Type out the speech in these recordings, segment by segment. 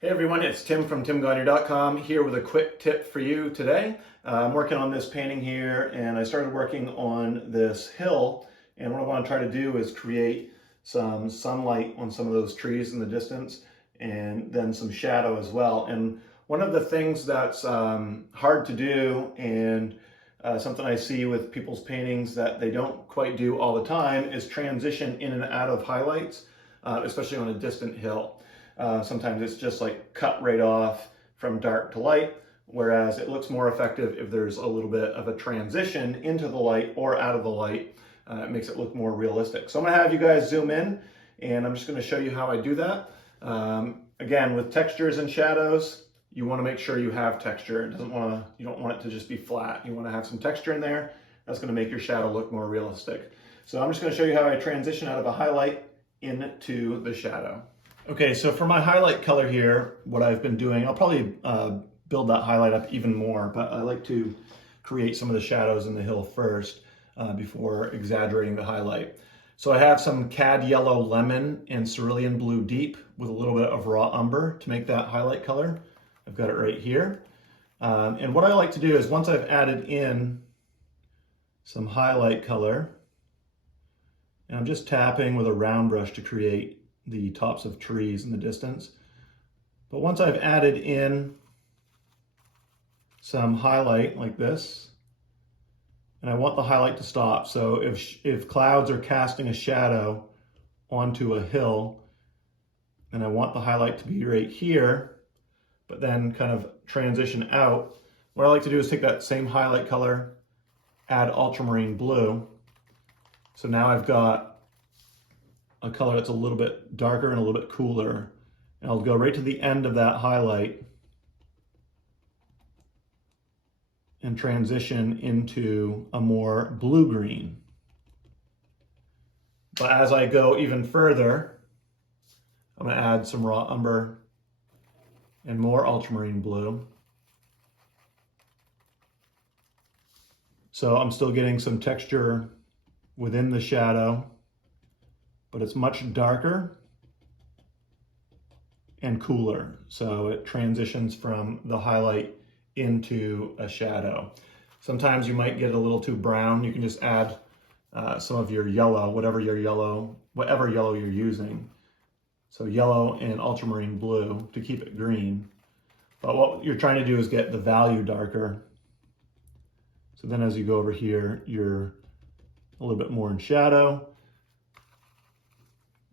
Hey everyone, it's Tim from timgagnon.com here with a quick tip for you today. I'm working on this painting here and I started working on this hill, and what I want to try to do is create some sunlight on some of those trees in the distance and then some shadow as well. And one of the things that's hard to do and something I see with people's paintings that they don't quite do all the time is transition in and out of highlights, especially on a distant hill. Sometimes it's just like cut right off from dark to light, whereas it looks more effective if there's a little bit of a transition into the light or out of the light. It makes it look more realistic. So I'm gonna have you guys zoom in and I'm just gonna show you how I do that. Again, with textures and shadows, you wanna make sure you have texture. You don't want it to just be flat. You wanna have some texture in there. That's gonna make your shadow look more realistic. So I'm just gonna show you how I transition out of a highlight into the shadow. Okay, so for my highlight color here, what I've been doing, I'll probably build that highlight up even more, but I like to create some of the shadows in the hill first before exaggerating the highlight. So I have some cad yellow lemon and cerulean blue deep with a little bit of raw umber to make that highlight color. I've got it right here. And what I like to do is once I've added in some highlight color, and I'm just tapping with a round brush to create the tops of trees in the distance. But once I've added in some highlight like this, and I want the highlight to stop. So if clouds are casting a shadow onto a hill, and I want the highlight to be right here, but then kind of transition out, what I like to do is take that same highlight color, add ultramarine blue. So now I've got a color that's a little bit darker and a little bit cooler. And I'll go right to the end of that highlight and transition into a more blue-green. But as I go even further, I'm gonna add some raw umber and more ultramarine blue. So I'm still getting some texture within the shadow, but it's much darker and cooler. So it transitions from the highlight into a shadow. Sometimes you might get a little too brown. You can just add some of your yellow, whatever yellow you're using. So yellow and ultramarine blue to keep it green. But what you're trying to do is get the value darker. So then as you go over here, you're a little bit more in shadow.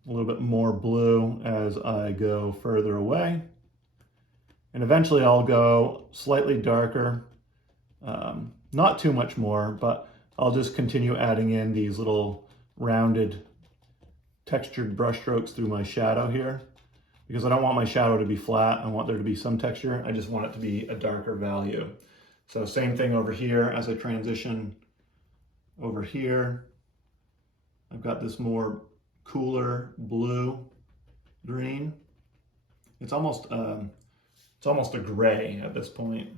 A little bit more blue as I go further away. And eventually I'll go slightly darker, not too much more, but I'll just continue adding in these little rounded textured brush strokes through my shadow here, because I don't want my shadow to be flat. I want there to be some texture. I just want it to be a darker value. So same thing over here as I transition over here. I've got this more cooler blue green. It's almost a gray at this point,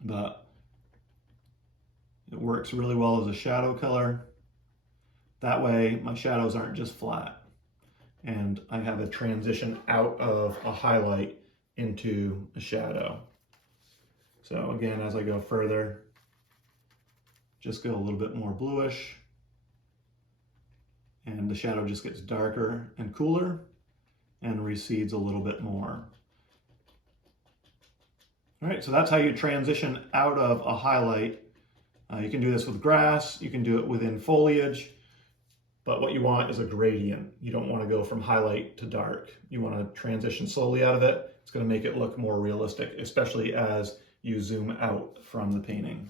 but it works really well as a shadow color. That way my shadows aren't just flat and I have a transition out of a highlight into a shadow. So again, as I go further, just go a little bit more bluish, and the shadow just gets darker and cooler and recedes a little bit more. All right, so that's how you transition out of a highlight. You can do this with grass, you can do it within foliage, but what you want is a gradient. You don't want to go from highlight to dark. You want to transition slowly out of it. It's going to make it look more realistic, especially as you zoom out from the painting.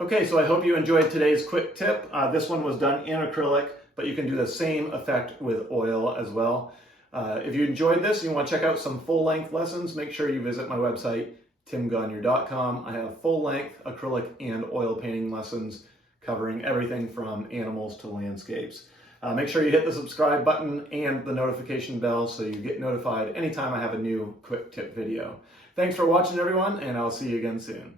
Okay, so I hope you enjoyed today's quick tip. This one was done in acrylic, but you can do the same effect with oil as well. If you enjoyed this and you want to check out some full-length lessons, make sure you visit my website, timgagnon.com. I have full-length acrylic and oil painting lessons covering everything from animals to landscapes. Make sure you hit the subscribe button and the notification bell so you get notified anytime I have a new quick tip video. Thanks for watching, everyone, and I'll see you again soon.